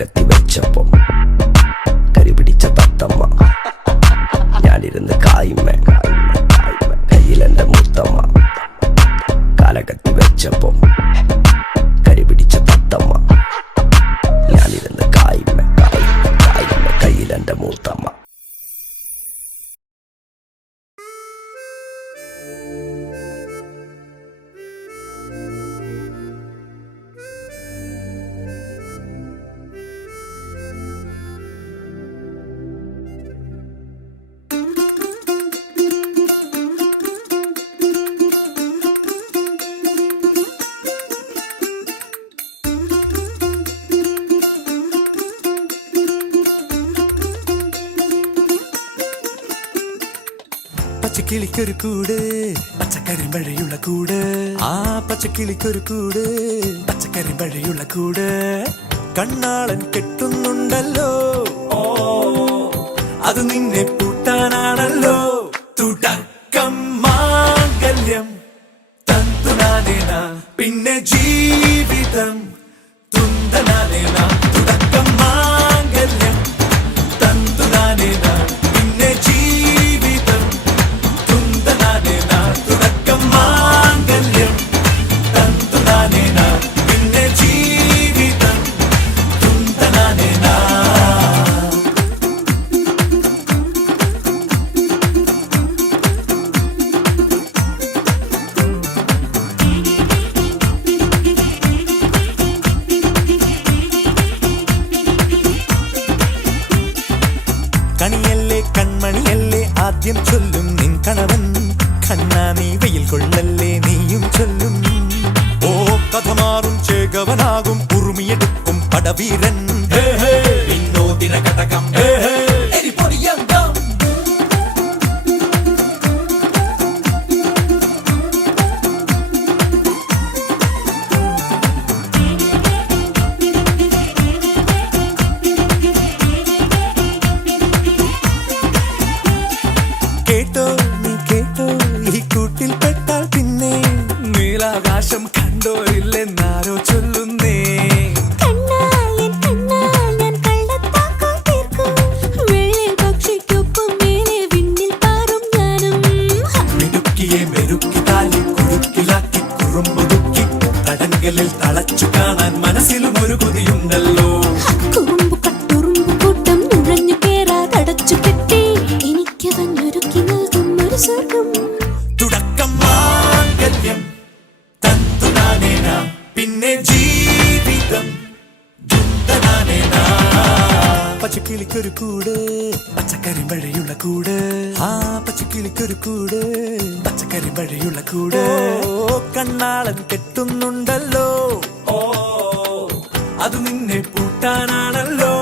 കാലകത്തി വെച്ചപ്പം കരിപിടിച്ച തത്തമ്മ ഞാനിരുന്ന് കായ്മ കയ്യിലെന്റെ മുത്തമ്മ കാലകത്തി വെച്ചപ്പം കരിപിടിച്ച തത്തമ്മ ഞാനിരുന്ന് കായ്മ കയ്യിലെന്റെ മൂത്തമ്മ. പച്ചക്കിളിക്കൊരു കൂട് പച്ചക്കരിമ്പഴയുള്ള കൂട്, ആ പച്ചക്കിളിക്കൊരു കൂട് പച്ചക്കരിമ്പഴയുള്ള കൂട്. കണ്ണാളൻ കെട്ടുന്നുണ്ടല്ലോ, അത് നിന്നെ പൂട്ടാനാണല്ലോ. തുടക്കം മാംഗല്യം തന്തുനാനേന, പിന്നെ ജീവിതം തുന്തനാനേന. തുടക്കം മാംഗല്യം തന്തുനാനേന, പിന്നെ ജീവിതം തുന്തനാനേന. തുടക്കം മാംഗല്യം തന്തുനാനേന, പിന്നെ ജീവിതം തുന്തനാനേന. കണിയല്ലേ കൺമണിയല്ലേ ആദ്യം ചൊല്ലും നിൻ കണവൻ, കണ്ണാ നീ വെയിൽ കൊള്ളല്ലേ നീയും ചൊല്ലും. ഓ കഥ മാറും ചേകവനാകും ഉറുമിയെടുക്കും പടവീരൻ. വിനോദിന കടകം എരിപൊടിയങ്കം. കേട്ടോ നീ കേട്ടോ, ഈ കൂട്ടിൽ പെട്ടാൽ പിന്നെ നീലാകാശം കണ്ടോ ഇല്ലെന്നാരോ ചൊല്ലുന്നേ. മിടുക്കിയെ മെരുക്കി താലി കുടുക്കിലാക്കി കുറുമ്പുതുക്കി തടങ്കലിൽ തളച്ചു കാണാൻ മനസ്സിലും ഒരു കൊതിയുണ്ടല്ലോ. തുടക്കം മാംഗല്യം തന്തുനാനേന, പിന്നെ ജീവിതം തുന്തനാനേന. പച്ചക്കിളിക്കൊരു കൂട് പച്ചക്കരിമ്പഴയുള്ള കൂട്, ആ പച്ചക്കിളിക്കൊരു കൂട് പച്ചക്കരിമ്പഴയുള്ള കൂട്. കണ്ണാളൻ കെട്ടുന്നുണ്ടല്ലോ, അത് നിന്നെ പൂട്ടാനാണല്ലോ.